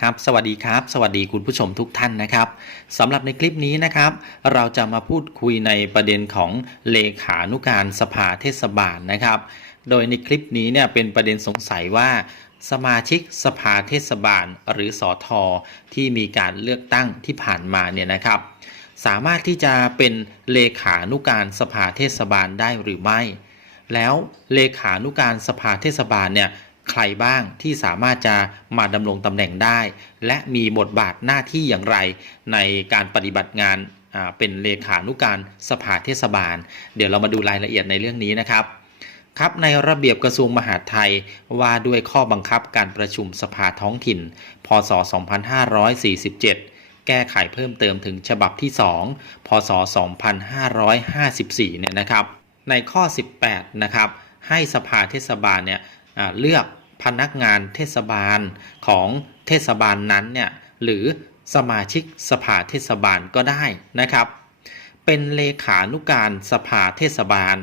ครับสวัสดีครับ สวัสดีคุณผู้ชมทุกท่านนะครับสำหรับในคลิปนี้นะครับ เราจะมาพูดคุยในประเด็นของเลขานุการสภาเทศบาลนะครับ โดยในคลิปนี้เนี่ยเป็นประเด็นสงสัยว่า สมาชิกสภาเทศบาล หรือสอทอที่มีการเลือกตั้งที่ผ่านมาเนี่ยนะครับ สามารถที่จะเป็นเลขานุการสภาเทศบาลได้หรือไม่ แล้วเลขานุการสภาเทศบาลเนี่ย ใครบ้างที่สามารถจะมาดำรงตำแหน่งได้ และมีบทบาทหน้าที่อย่างไรในการปฏิบัติงานเป็นเลขานุการสภาเทศบาล เดี๋ยวเรามาดูรายละเอียดในเรื่องนี้นะครับครับในระเบียบกระทรวงมหาดไทยว่าด้วยข้อบังคับการประชุมสภาท้องถิ่น พศ 2547 แก้ไขเพิ่มเติมถึงฉบับที่ 2 พศ 2554 เนี่ยนะครับ ในข้อ 18 นะครับ ให้สภาเทศบาลเนี่ยเลือก พนักงานเทศบาลของเทศบาลนั้นเนี่ยหรือสมาชิกสภาเทศบาลก็ได้นะครับ เป็นเลขานุการสภาเทศบาล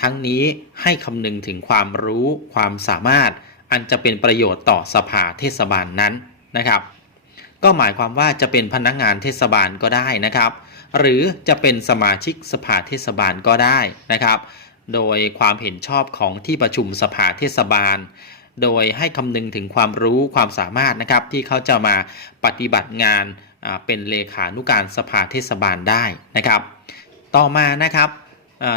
ทั้งนี้ให้คำนึงถึงความรู้ความสามารถ อันจะเป็นประโยชน์ต่อสภาเทศบาลนั้นนะครับ ก็หมายความว่าจะเป็นพนักงานเทศบาลก็ได้นะครับ หรือจะเป็นสมาชิกสภาเทศบาลก็ได้นะครับ โดยความเห็นชอบของที่ประชุมสภาเทศบาล โดยให้คำนึงถึงความรู้ความสามารถนะครับที่เขาจะมาปฏิบัติงานเป็นเลขานุการสภาเทศบาลได้นะครับ ต่อมานะครับ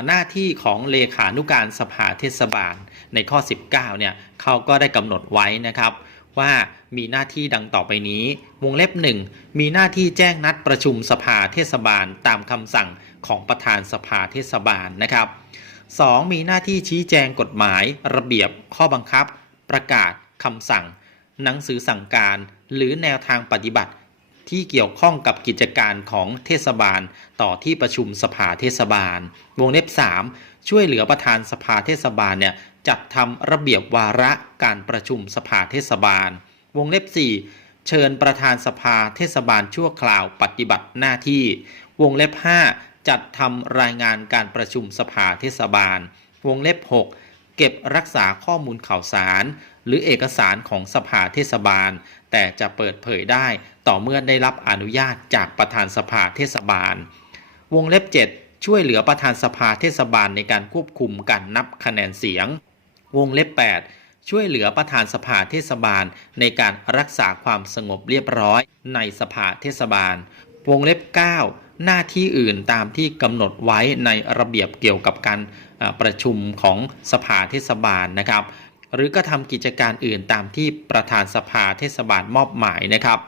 หน้าที่ของเลขานุการสภาเทศบาลในข้อ 19เนี่ยเขาก็ได้กำหนดไว้นะครับว่ามีหน้าที่ดังต่อไปนี้ วงเล็บ 1 มีหน้าที่แจ้งนัดประชุมสภาเทศบาลตามคำสั่งของประธานสภาเทศบาลนะครับ 2. มีหน้าที่ชี้แจงกฎหมาย ระเบียบข้อบังคับ ประกาศคำสั่ง หนังสือสั่งการ หรือแนวทางปฏิบัติ ที่เกี่ยวข้องกับกิจการของเทศบาล ต่อที่ประชุมสภาเทศบาล วงเล็บ 3 ช่วยเหลือประธานสภาเทศบาลเนี่ยจัดทำระเบียบวาระการประชุมสภาเทศบาล วงเล็บ 4 เชิญประธานสภาเทศบาลชั่วคราวปฏิบัติหน้าที่ วงเล็บ 5 จัดทำรายงานการประชุมสภาเทศบาล วงเล็บ 6 เก็บรักษาข้อมูลข่าวสาร หรือเอกสารของสภาเทศบาล แต่จะเปิดเผยได้ต่อเมื่อได้รับอนุญาตจากประธานสภาเทศบาล วงเล็บ 7 ช่วยเหลือประธานสภาเทศบาลในการควบคุมการนับคะแนนเสียง วงเล็บ 8ช่วยเหลือประธานสภาเทศบาลในการรักษาความสงบเรียบร้อยในสภาเทศบาล วงเล็บ 9 หน้าที่อื่นตามที่กำหนดไว้ในระเบียบเกี่ยวกับการประชุมของสภาเทศบาลนะครับ หรือกระทำกิจการอื่นตามที่ประธานสภาเทศบาลมอบหมายนะครับ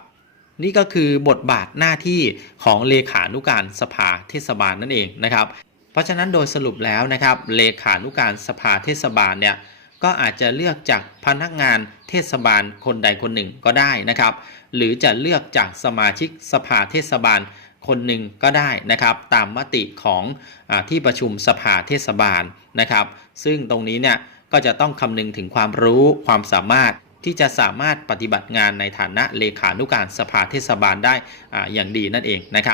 นี่ก็คือบทบาทหน้าที่ของเลขานุการสภาเทศบาลนั่นเองนะครับ เพราะฉะนั้นโดยสรุปแล้วนะครับ เลขานุการสภาเทศบาลเนี่ยก็อาจจะเลือกจากพนักงานเทศบาลคนใดคนหนึ่งก็ได้นะครับ หรือจะเลือกจากสมาชิกสภาเทศบาล คนหนึ่งก็ได้นะครับตามมติของอที่ประชุมสภาเทศบาลนะครับ ซึ่งตรงนี้เนี่ยก็จะต้องคำนึงถึงความรู้ความสามารถที่จะสามารถปฏิบัติงานในฐานะเลขานุการสภาเทศบาลได้ออย่างดีนั่นเองนะครับ